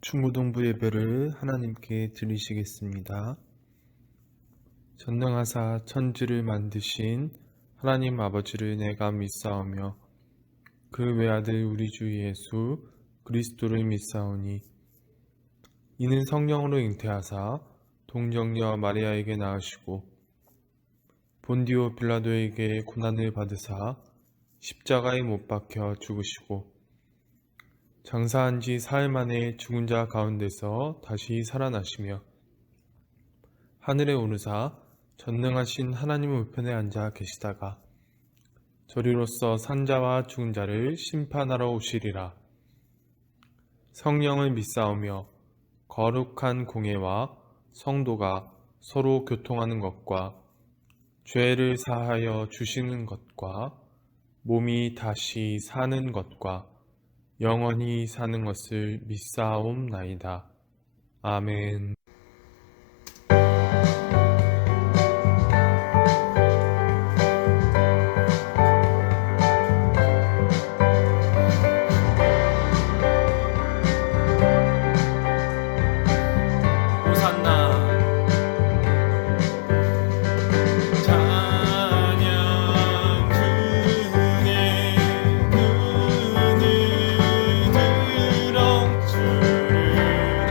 중고등부 예배를 하나님께 드리시겠습니다. 전능하사 천지를 만드신 하나님 아버지를 내가 믿사오며 그 외아들 우리 주 예수 그리스도를 믿사오니 이는 성령으로 잉태하사 동정녀 마리아에게 낳으시고 본디오 빌라도에게 고난을 받으사 십자가에 못 박혀 죽으시고 장사한 지 사흘 만에 죽은 자 가운데서 다시 살아나시며 하늘에 오르사 전능하신 하나님 우편에 앉아 계시다가 저리로서 산자와 죽은 자를 심판하러 오시리라. 성령을 믿사오며 거룩한 공예와 성도가 서로 교통하는 것과 죄를 사하여 주시는 것과 몸이 다시 사는 것과 영원히 사는 것을 믿사옵나이다. 아멘. 호산나 찬양 중에 눈을 들어 주를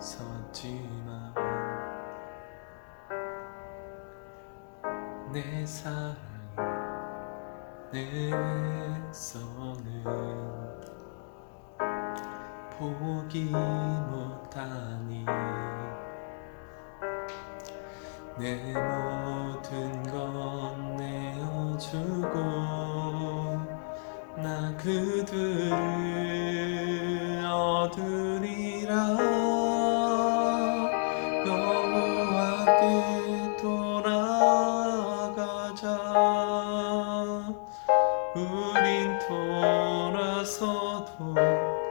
돌아섰지만 내 사랑이 내게서는 포기 못하니 내 모든 건 내어주고 나 그들을 얻으리라. 여호와께 돌아가자. 우린 돌아서도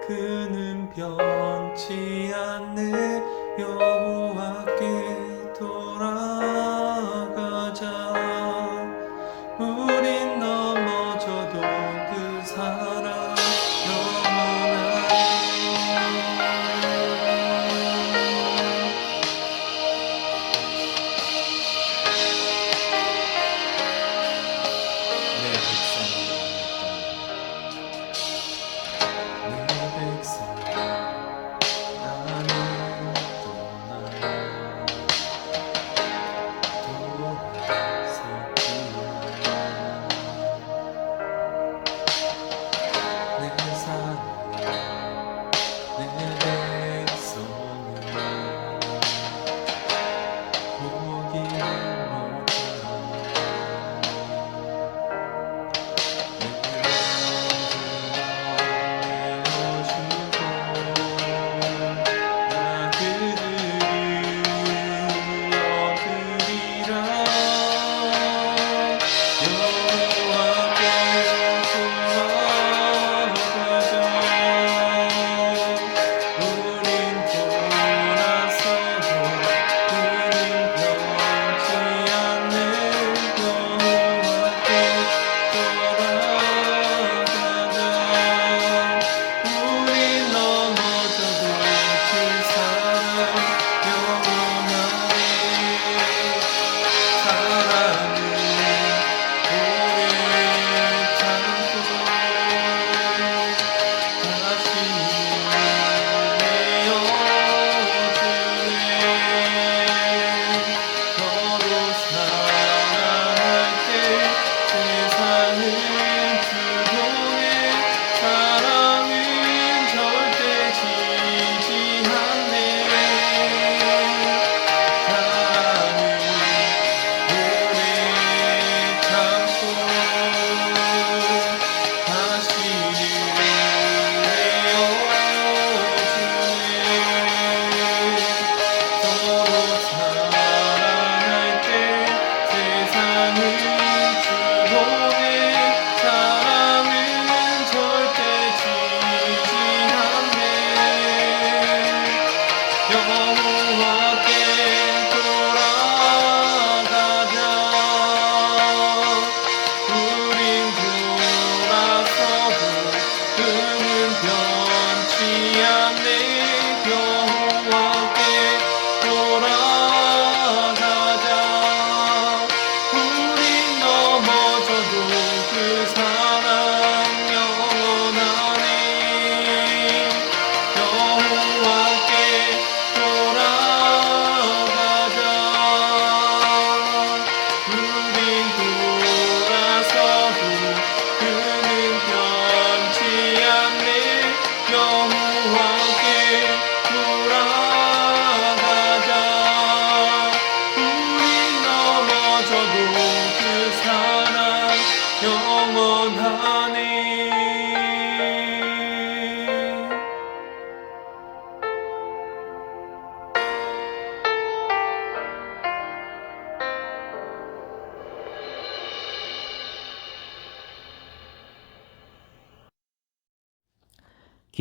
그는 변치 않네. 여호와께 돌아가자. 우린 넘어져도 그 사랑 영원하네. 내 백성 나는 떠나 내 사랑 내 백성은 포기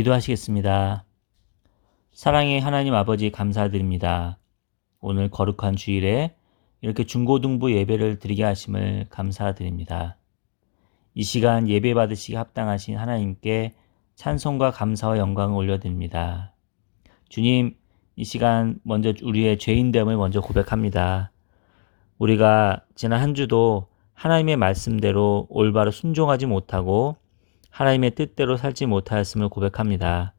기도하시겠습니다. 사랑의 하나님 아버지 감사드립니다. 오늘 거룩한 주일에 이렇게 중고등부 예배를 드리게 하심을 감사드립니다. 이 시간 예배 받으시기 합당하신 하나님께 찬송과 감사와 영광을 올려드립니다. 주님, 이 시간 먼저 우리의 죄인됨을 먼저 고백합니다. 우리가 지난 한 주도 하나님의 말씀대로 올바로 순종하지 못하고 하나님의 뜻대로 살지 못하였음을 고백합니다.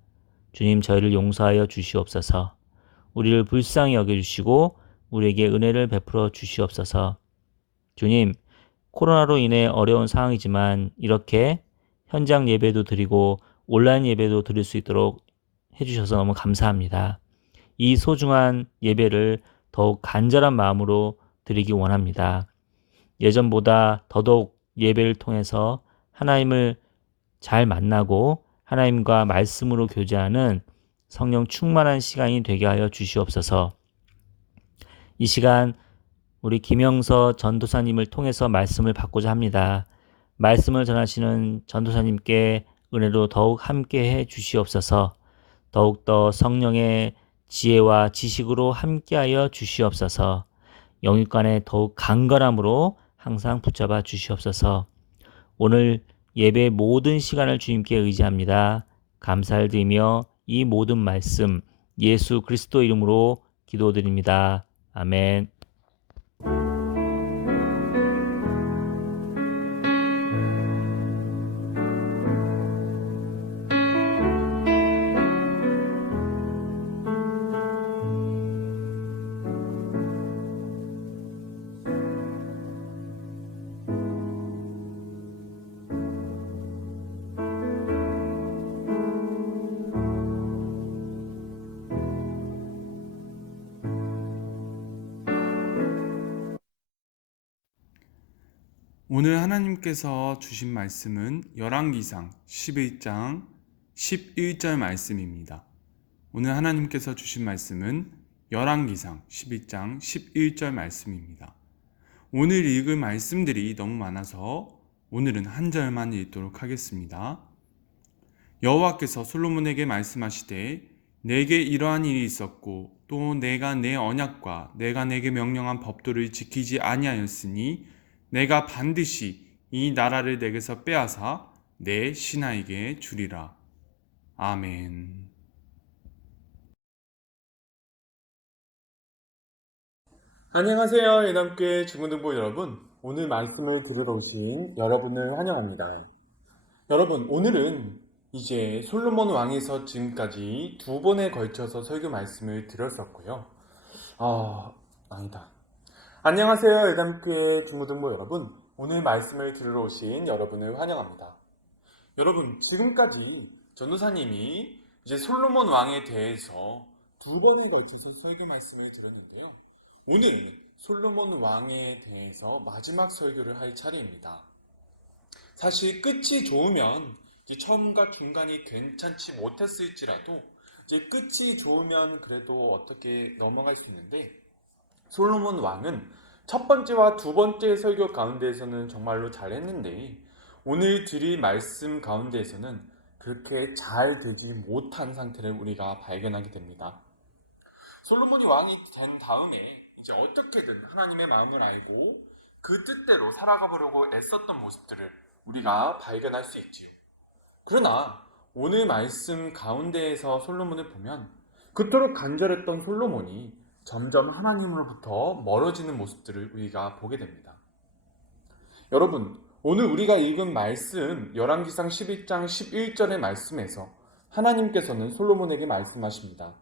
주님, 저희를 용서하여 주시옵소서. 우리를 불쌍히 여겨주시고 우리에게 은혜를 베풀어 주시옵소서. 주님, 코로나로 인해 어려운 상황이지만 이렇게 현장 예배도 드리고 온라인 예배도 드릴 수 있도록 해주셔서 너무 감사합니다. 이 소중한 예배를 더욱 간절한 마음으로 드리기 원합니다. 예전보다 더더욱 예배를 통해서 하나님을 잘 만나고 하나님과 말씀으로 교제하는 성령 충만한 시간이 되게 하여 주시옵소서. 이 시간 우리 김영서 전도사님을 통해서 말씀을 받고자 합니다. 말씀을 전하시는 전도사님께 은혜로 더욱 함께 해 주시옵소서. 더욱더 성령의 지혜와 지식으로 함께하여 주시옵소서. 영육간에 더욱 강건함으로 항상 붙잡아 주시옵소서. 오늘 예배 모든 시간을 주님께 의지합니다. 감사를 드리며 이 모든 말씀 예수 그리스도 이름으로 기도드립니다. 아멘. 오늘 하나님께서 주신 말씀은 열왕기상 11장 11절 말씀입니다. 오늘 하나님께서 주신 말씀은 열왕기상 11장 11절 말씀입니다. 오늘 읽을 말씀들이 너무 많아서 오늘은 한 절만 읽도록 하겠습니다. 여호와께서 솔로몬에게 말씀하시되 내게 이러한 일이 있었고 또 내가 내 언약과 내가 내게 명령한 법도를 지키지 아니하였으니 내가 반드시 이 나라를 내게서 빼앗아 내 신하에게 주리라. 아멘. 안녕하세요. 예남교회 중고등부 여러분. 오늘 말씀을 들으러 오신 여러분을 환영합니다. 여러분, 오늘은 이제 솔로몬 왕에서 지금까지 두 번에 걸쳐서 설교 말씀을 드렸었고요. 아니다. 안녕하세요. 예남교회 중고등부 여러분. 오늘 말씀을 들으러 오신 여러분을 환영합니다. 여러분, 지금까지 전도사님이 이제 솔로몬 왕에 대해서 두 번에 걸쳐서 설교 말씀을 드렸는데요. 오늘 솔로몬 왕에 대해서 마지막 설교를 할 차례입니다. 사실 끝이 좋으면 이제 처음과 중간이 괜찮지 못했을지라도 이제 끝이 좋으면 그래도 어떻게 넘어갈 수 있는데, 솔로몬 왕은 첫 번째와 두 번째 설교 가운데에서는 정말로 잘했는데 오늘 드릴 말씀 가운데에서는 그렇게 잘 되지 못한 상태를 우리가 발견하게 됩니다. 솔로몬이 왕이 된 다음에 이제 어떻게든 하나님의 마음을 알고 그 뜻대로 살아가 보려고 애썼던 모습들을 우리가 발견할 수 있지요. 그러나 오늘 말씀 가운데에서 솔로몬을 보면 그토록 간절했던 솔로몬이 점점 하나님으로부터 멀어지는 모습들을 우리가 보게 됩니다. 여러분, 오늘 우리가 읽은 말씀 열왕기상 11장 11절의 말씀에서 하나님께서는 솔로몬에게 말씀하십니다.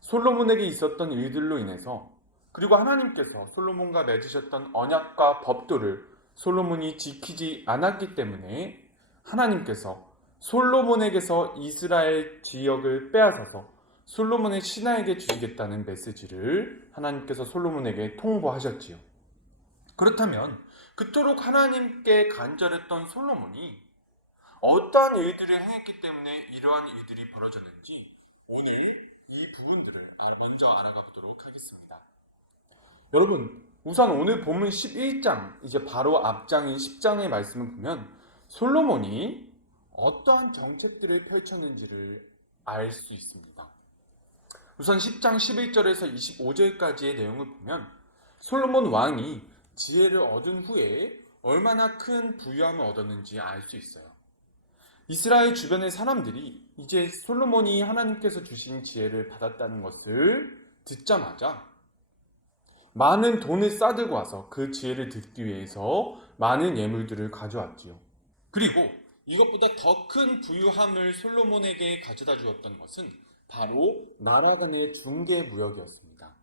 솔로몬에게 있었던 일들로 인해서, 그리고 하나님께서 솔로몬과 맺으셨던 언약과 법도를 솔로몬이 지키지 않았기 때문에 하나님께서 솔로몬에게서 이스라엘 지역을 빼앗아서 솔로몬의 신하에게 주시겠다는 메시지를 하나님께서 솔로몬에게 통보하셨지요. 그렇다면 그토록 하나님께 간절했던 솔로몬이 어떠한 일들을 행했기 때문에 이러한 일들이 벌어졌는지 오늘 이 부분들을 먼저 알아가 보도록 하겠습니다. 여러분, 우선 오늘 본문 11장, 이제 바로 앞장인 10장의 말씀을 보면 솔로몬이 어떠한 정책들을 펼쳤는지를 알 수 있습니다. 우선 10장 11절에서 25절까지의 내용을 보면 솔로몬 왕이 지혜를 얻은 후에 얼마나 큰 부유함을 얻었는지 알 수 있어요. 이스라엘 주변의 사람들이 이제 솔로몬이 하나님께서 주신 지혜를 받았다는 것을 듣자마자 많은 돈을 싸들고 와서 그 지혜를 듣기 위해서 많은 예물들을 가져왔지요. 그리고 이것보다 더 큰 부유함을 솔로몬에게 가져다 주었던 것은 바로 나라 간의 중개 무역이었습니다.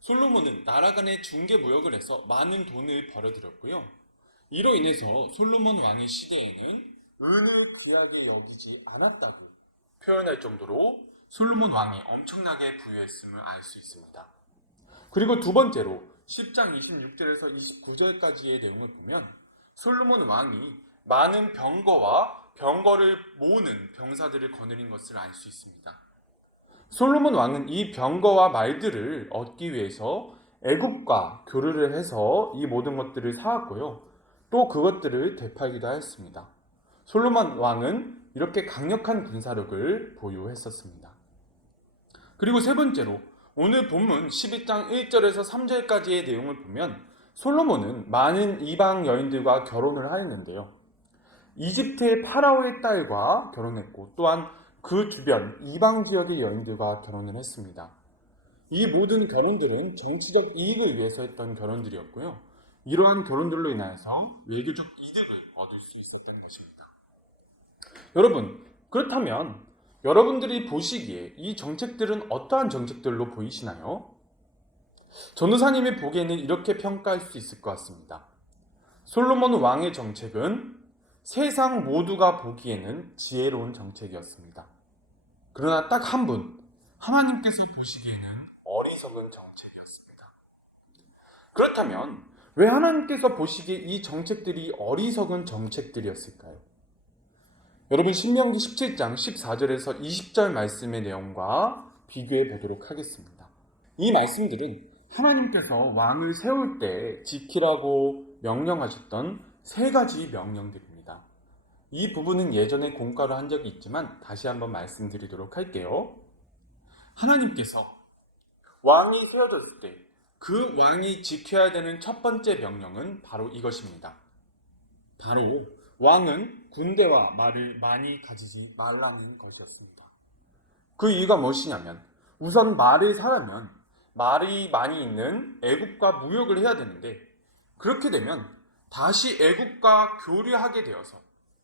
솔로몬은 나라 간의 중개 무역을 해서 많은 돈을 벌어들였고요. 이로 인해서 솔로몬 왕의 시대에는 은을 귀하게 여기지 않았다고 표현할 정도로 솔로몬 왕이 엄청나게 부유했음을 알 수 있습니다. 그리고 두 번째로 10장 26절에서 29절까지의 내용을 보면 솔로몬 왕이 많은 병거와 병거를 모으는 병사들을 거느린 것을 알 수 있습니다. 솔로몬 왕은 이 병거와 말들을 얻기 위해서 애굽과 교류를 해서 이 모든 것들을 사왔고요. 또 그것들을 되팔기도 하였습니다. 솔로몬 왕은 이렇게 강력한 군사력을 보유했었습니다. 그리고 세 번째로 오늘 본문 12장 1절에서 3절까지의 내용을 보면 솔로몬은 많은 이방 여인들과 결혼을 하였는데요. 이집트의 파라오의 딸과 결혼했고 또한 그 주변 이방 지역의 여인들과 결혼을 했습니다. 이 모든 결혼들은 정치적 이익을 위해서 했던 결혼들이었고요. 이러한 결혼들로 인하여서 외교적 이득을 얻을 수 있었던 것입니다. 여러분, 그렇다면 여러분들이 보시기에 이 정책들은 어떠한 정책들로 보이시나요? 전도사님이 보기에는 이렇게 평가할 수 있을 것 같습니다. 솔로몬 왕의 정책은 세상 모두가 보기에는 지혜로운 정책이었습니다. 그러나 딱 한 분, 하나님께서 보시기에는 어리석은 정책이었습니다. 그렇다면 왜 하나님께서 보시기에 이 정책들이 어리석은 정책들이었을까요? 여러분 신명기 17장 14절에서 20절 말씀의 내용과 비교해 보도록 하겠습니다. 이 말씀들은 하나님께서 왕을 세울 때 지키라고 명령하셨던 세 가지 명령들입니다. 이 부분은 예전에 공과를 한 적이 있지만 다시 한번 말씀드리도록 할게요. 하나님께서 왕이 세워졌을 때 그 왕이 지켜야 되는 첫 번째 명령은 바로 이것입니다. 바로 왕은 군대와 말을 많이 가지지 말라는 것이었습니다. 그 이유가 무엇이냐면 우선 말을 사려면 말이 많이 있는 애굽과 무역을 해야 되는데 그렇게 되면 다시 애굽과 교류하게 되어서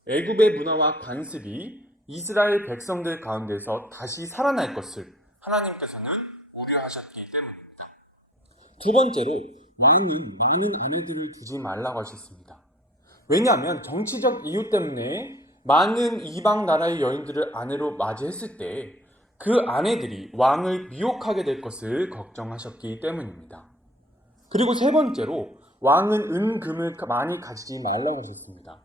애굽의 문화와 관습이 이스라엘 백성들 가운데서 다시 살아날 것을 하나님께서는 우려하셨기 때문입니다. 두 번째로 왕은 많은 아내들을 두지 말라고 하셨습니다. 왜냐하면 정치적 이유 때문에 많은 이방 나라의 여인들을 아내로 맞이했을 때 그 아내들이 왕을 미혹하게 될 것을 걱정하셨기 때문입니다. 그리고 세 번째로 왕은 은금을 많이 가지지 말라고 하셨습니다.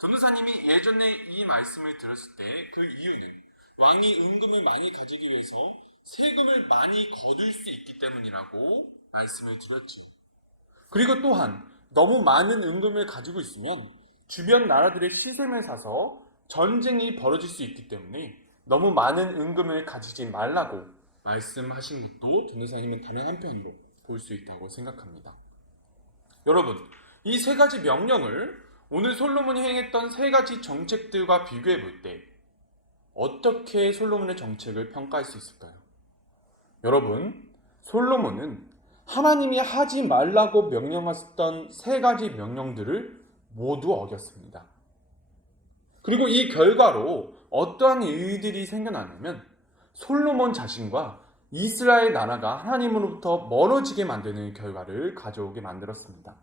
전도사님이 예전에 이 말씀을 들었을 때 그 이유는 왕이 은금을 많이 가지기 위해서 세금을 많이 거둘 수 있기 때문이라고 말씀을 드렸죠. 그리고 또한 너무 많은 은금을 가지고 있으면 주변 나라들의 시샘을 사서 전쟁이 벌어질 수 있기 때문에 너무 많은 은금을 가지지 말라고 말씀하신 것도 전도사님은 다른 한편으로 볼 수 있다고 생각합니다. 여러분, 이 세 가지 명령을 오늘 솔로몬이 행했던 세 가지 정책들과 비교해 볼 때 어떻게 솔로몬의 정책을 평가할 수 있을까요? 여러분, 솔로몬은 하나님이 하지 말라고 명령하셨던 세 가지 명령들을 모두 어겼습니다. 그리고 이 결과로 어떠한 일들이 생겨나냐면 솔로몬 자신과 이스라엘 나라가 하나님으로부터 멀어지게 만드는 결과를 가져오게 만들었습니다.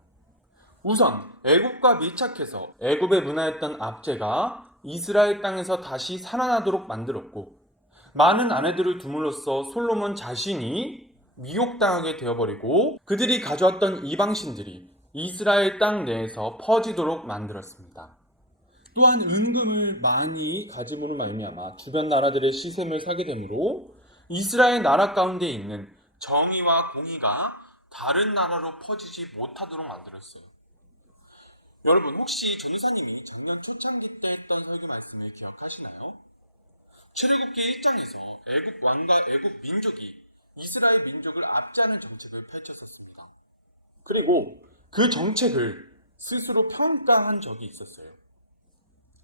우선 애굽과 밀착해서 애굽의 문화였던 압제가 이스라엘 땅에서 다시 살아나도록 만들었고 많은 아내들을 둠으로써 솔로몬 자신이 미혹당하게 되어버리고 그들이 가져왔던 이방신들이 이스라엘 땅 내에서 퍼지도록 만들었습니다. 또한 은금을 많이 가짐으로 말미암아 주변 나라들의 시샘을 사게 되므로 이스라엘 나라 가운데 있는 정의와 공의가 다른 나라로 퍼지지 못하도록 만들었어요. 여러분 혹시 전도사님이 작년 초창기 때 했던 설교 말씀을 기억하시나요? 출애굽기 1장에서 애굽 왕과 애굽 민족이 이스라엘 민족을 압제하는 정책을 펼쳤었습니다. 그리고 그 정책을 스스로 평가한 적이 있었어요.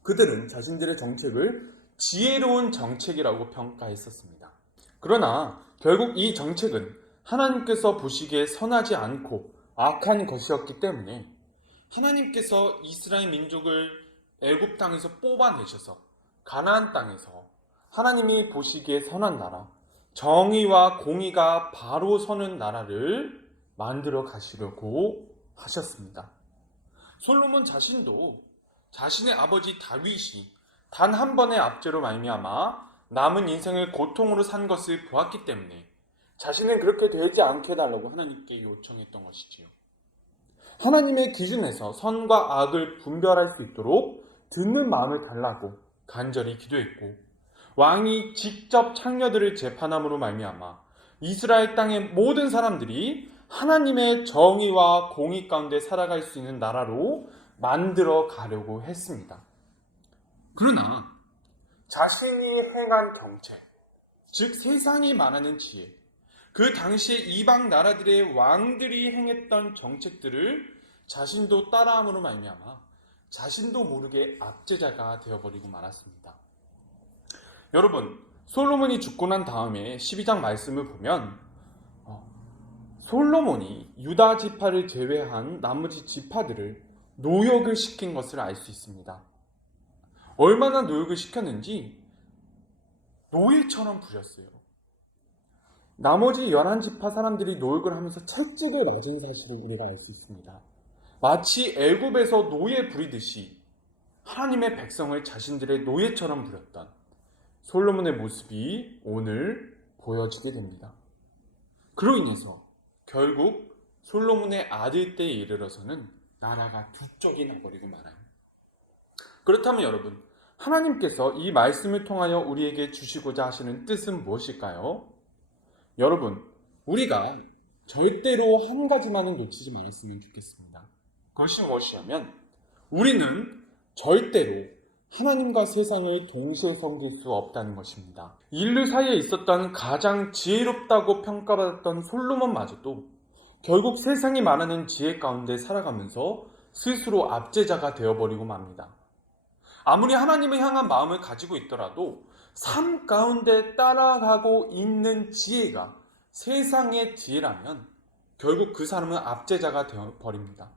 그들은 자신들의 정책을 지혜로운 정책이라고 평가했었습니다. 그러나 결국 이 정책은 하나님께서 보시기에 선하지 않고 악한 것이었기 때문에 하나님께서 이스라엘 민족을 애굽 땅에서 뽑아내셔서 가나안 땅에서 하나님이 보시기에 선한 나라, 정의와 공의가 바로 서는 나라를 만들어 가시려고 하셨습니다. 솔로몬 자신도 자신의 아버지 다윗이 단 한 번의 압제로 말미암아 남은 인생을 고통으로 산 것을 보았기 때문에 자신은 그렇게 되지 않게 해달라고 하나님께 요청했던 것이지요. 하나님의 기준에서 선과 악을 분별할 수 있도록 듣는 마음을 달라고 간절히 기도했고, 왕이 직접 창녀들을 재판함으로 말미암아 이스라엘 땅의 모든 사람들이 하나님의 정의와 공의 가운데 살아갈 수 있는 나라로 만들어 가려고 했습니다. 그러나 자신이 행한 정책, 즉 세상이 말하는 지혜, 그 당시에 이방 나라들의 왕들이 행했던 정책들을 자신도 따라함으로 말미암아 자신도 모르게 압제자가 되어버리고 말았습니다. 여러분, 솔로몬이 죽고 난 다음에 12장 말씀을 보면 솔로몬이 유다 지파를 제외한 나머지 지파들을 노역을 시킨 것을 알 수 있습니다. 얼마나 노역을 시켰는지 노예처럼 부렸어요. 나머지 11지파 사람들이 노역을 하면서 채찍을 맞은 사실을 우리가 알 수 있습니다. 마치 애굽에서 노예 부리듯이 하나님의 백성을 자신들의 노예처럼 부렸던 솔로몬의 모습이 오늘 보여지게 됩니다. 그로 인해서 결국 솔로몬의 아들 때에 이르러서는 나라가 두 쪽이 나버리고 말아요. 그렇다면 여러분, 하나님께서 이 말씀을 통하여 우리에게 주시고자 하시는 뜻은 무엇일까요? 여러분, 우리가 절대로 한 가지만은 놓치지 말았으면 좋겠습니다. 그것이 무엇이냐면 우리는 절대로 하나님과 세상을 동시에 섬길 수 없다는 것입니다. 인류 사이에 있었던 가장 지혜롭다고 평가받았던 솔로몬마저도 결국 세상이 말하는 지혜 가운데 살아가면서 스스로 압제자가 되어버리고 맙니다. 아무리 하나님을 향한 마음을 가지고 있더라도 삶 가운데 따라가고 있는 지혜가 세상의 지혜라면 결국 그 사람은 압제자가 되어버립니다.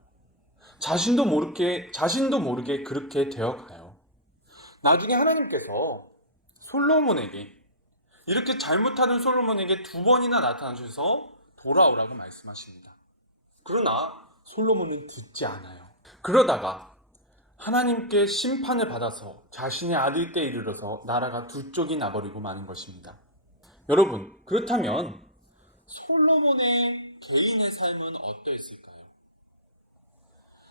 자신도 모르게 그렇게 되어가요. 나중에 하나님께서 솔로몬에게, 이렇게 잘못하는 솔로몬에게 2번이나 나타나셔서 돌아오라고 말씀하십니다. 그러나 솔로몬은 듣지 않아요. 그러다가 하나님께 심판을 받아서 자신의 아들 때에 이르러서 나라가 두 쪽이 나버리고 마는 것입니다. 여러분, 그렇다면 솔로몬의 개인의 삶은 어떠했을까요?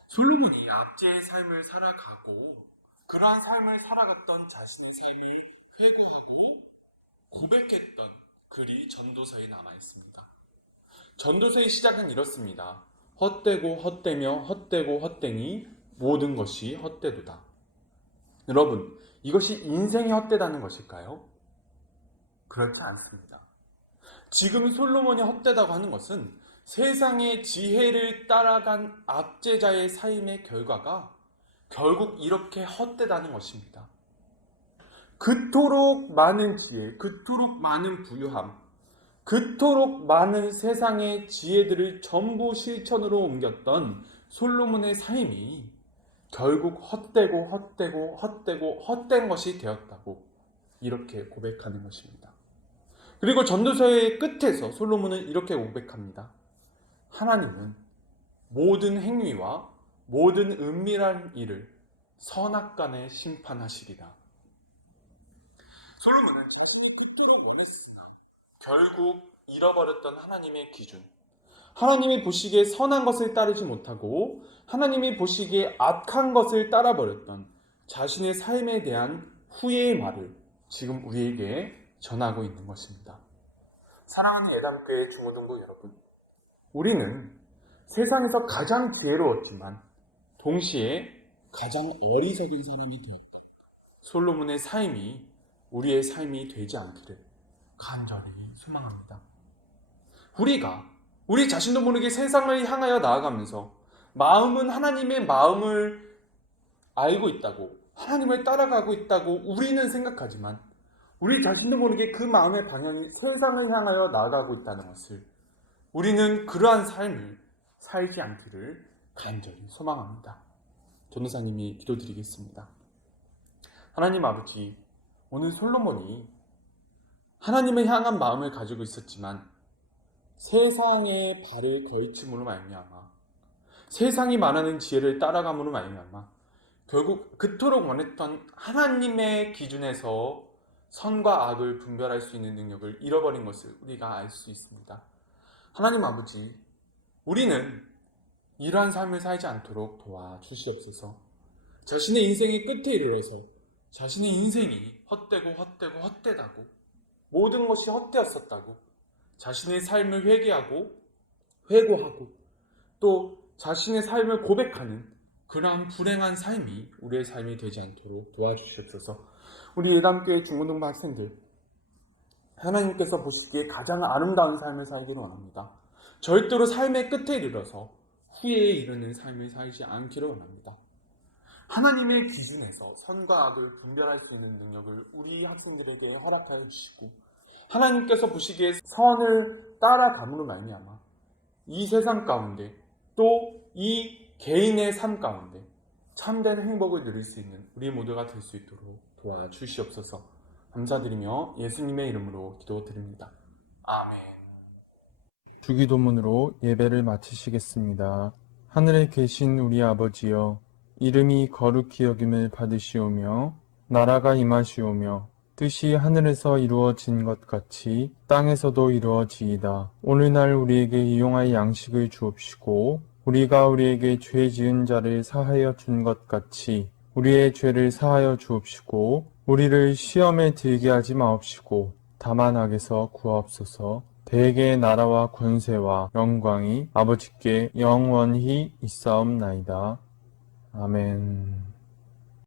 솔로몬이 압제의 삶을 살아가고 그러한 삶을 살아갔던 자신의 삶이 회고하고 고백했던 글이 전도서에 남아있습니다. 전도서의 시작은 이렇습니다. 헛되고 헛되며 헛되고 헛되니 모든 것이 헛되도다. 여러분, 이것이 인생이 헛되다는 것일까요? 그렇지 않습니다. 지금 솔로몬이 헛되다고 하는 것은 세상의 지혜를 따라간 압제자의 삶의 결과가 결국 이렇게 헛되다는 것입니다. 그토록 많은 지혜, 그토록 많은 부유함, 그토록 많은 세상의 지혜들을 전부 실천으로 옮겼던 솔로몬의 삶이 결국 헛된 것이 되었다고 이렇게 고백하는 것입니다. 그리고 전도서의 끝에서 솔로몬은 이렇게 고백합니다. 하나님은 모든 행위와 모든 은밀한 일을 선악간에 심판하시리라. 솔로몬은 자신이 그토록 원했으나 결국 잃어버렸던 하나님의 기준, 하나님이 보시기에 선한 것을 따르지 못하고 하나님이 보시기에 악한 것을 따라버렸던 자신의 삶에 대한 후회의 말을 지금 우리에게 전하고 있는 것입니다. 사랑하는 예담교회 중고등부 여러분, 우리는 세상에서 가장 지혜로웠지만 동시에 가장 어리석은 사람이 되었다. 솔로몬의 삶이 우리의 삶이 되지 않기를 간절히 소망합니다. 우리 자신도 모르게 세상을 향하여 나아가면서 마음은 하나님의 마음을 알고 있다고, 하나님을 따라가고 있다고 우리는 생각하지만 우리 자신도 모르게 그 마음의 방향이 세상을 향하여 나아가고 있다는 것을, 우리는 그러한 삶을 살지 않기를 간절히 소망합니다. 전도사님이 기도드리겠습니다. 하나님 아버지, 오늘 솔로몬이 하나님을 향한 마음을 가지고 있었지만 세상의 발을 거이침으로 말미암아 세상이 말하는 지혜를 따라감으로 말미암아 결국 그토록 원했던 하나님의 기준에서 선과 악을 분별할 수 있는 능력을 잃어버린 것을 우리가 알 수 있습니다. 하나님 아버지, 우리는 이러한 삶을 살지 않도록 도와주시옵소서. 자신의 인생의 끝에 이르러서 자신의 인생이 헛되다고 모든 것이 헛되었었다고 자신의 삶을 회고하고 또 자신의 삶을 고백하는 그러한 불행한 삶이 우리의 삶이 되지 않도록 도와주시옵소서. 우리 예담교회 중고등부 학생들, 하나님께서 보시기에 가장 아름다운 삶을 살기를 원합니다. 절대로 삶의 끝에 이르러서 후회에 이르는 삶을 살지 않기를 원합니다. 하나님의 기준에서 선과 악을 분별할 수 있는 능력을 우리 학생들에게 허락하여 주시고, 하나님께서 보시기에 선을 따라감으로 말미암아 이 세상 가운데 또 이 개인의 삶 가운데 참된 행복을 누릴 수 있는 우리 모두가 될 수 있도록 도와주시옵소서. 감사드리며 예수님의 이름으로 기도드립니다. 아멘. 주기도문으로 예배를 마치시겠습니다. 하늘에 계신 우리 아버지여, 이름이 거룩히 여김을 받으시오며 나라가 임하시오며 뜻이 하늘에서 이루어진 것 같이 땅에서도 이루어지이다. 오늘날 우리에게 일용할 양식을 주옵시고 우리가 우리에게 죄 지은 자를 사하여 준 것 같이 우리의 죄를 사하여 주옵시고 우리를 시험에 들게 하지 마옵시고 다만 악에서 구하옵소서. 대개의 나라와 권세와 영광이 아버지께 영원히 있사옵나이다. 아멘.